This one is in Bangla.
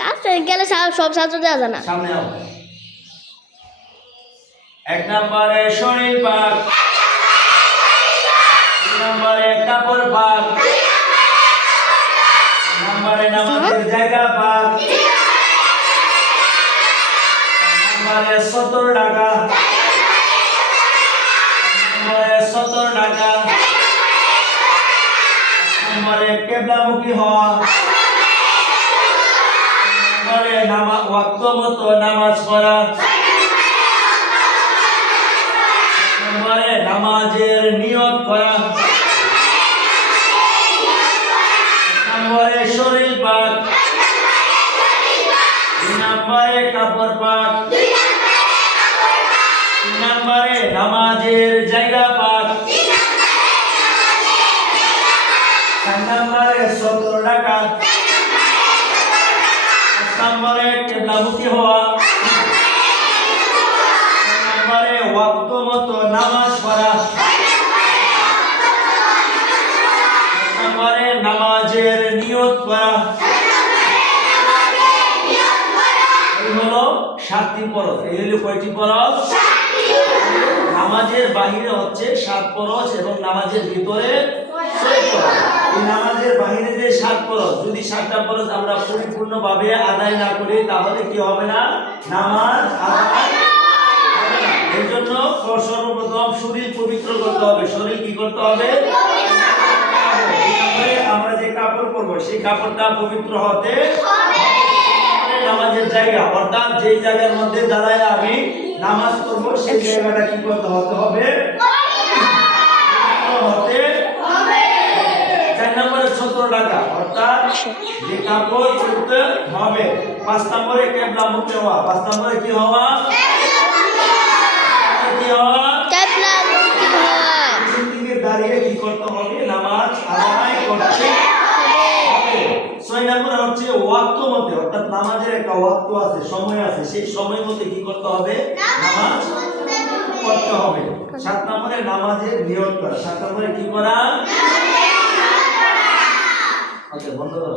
কাছে গেলে সব ছাত্র দেওয়া যায় না। সামনে আও। 1 নম্বরে শরীর পাক, 2 নম্বরে কাপড় পাক, 3 নম্বরে নামাজের জায়গা পাক, 4 নম্বরে 70 টাকা, 5 নম্বরে 70 টাকা, 6 নম্বরে কিবলামুখী হওয়া, 7 নম্বরে ওয়াক্ত মতো নামাজ পড়া, 8 নম্বরে নামাজের নিয়ত করা, 1 নম্বরে শরীর পাক, 2 নম্বরে কাপড় পাক, 3 নম্বরে নামাজের জায়গা পাক, 4 নম্বরে 70 টাকা, 5 নম্বরে কিবলামুখী হওয়া, 6 নম্বরে ওয়াক্ত মতো নামাজ পড়া, 7 নম্বরে নামাজের নিয়ত করা। এই হলো 7টি ফরজ। এই হলো কয়টি ফরজ? নামাজের বাহিরে হচ্ছে 7 ফরজ এবং নামাজের ভিতরে 6 ফরজ। এই নামাজের বাহিরে যে 7 ফরজ, যদি 7টা ফরজ আমরা পরিপূর্ণভাবে আদায় না করি তাহলে কি হবে না? নামাজ আদায় হবে না। এর জন্য সর্বপ্রথম শরীর পবিত্র করতে হবে। শরীর কি করতে হবে? আমরা যে কাপড় পরবো সেই কাপড়টা পবিত্র হতে হবে। নামাজের জায়গা অর্থাৎ যেই জায়গার মধ্যে দাঁড়ায় আমি নামাজ পড়বো সেই জায়গাটা কি করতে হবে? 4 নম্বরে 70 টাকা অর্থাৎ যে কাপড় পরতে হবে। 5 নম্বরে কিবলামুখী হওয়া। 5 নম্বরে কি হওয়া? কি হওয়া? কিবলামুখী হওয়া। দিকে দাঁড়িয়ে কি করতে হবে? নামাজ আদায় করতে হবে। 6 নম্বরে হচ্ছে ওয়াক্ত মতে অর্থাৎ নামাজের একটা ওয়াক্ত আছে, সময় আছে, সেই সময় মতে কি করতে হবে? নামাজ পড়তে হবে। 7 নম্বরে নামাজের নিয়ত করা। 7 নম্বরে কি করা? ওকে, বন্ধ করো।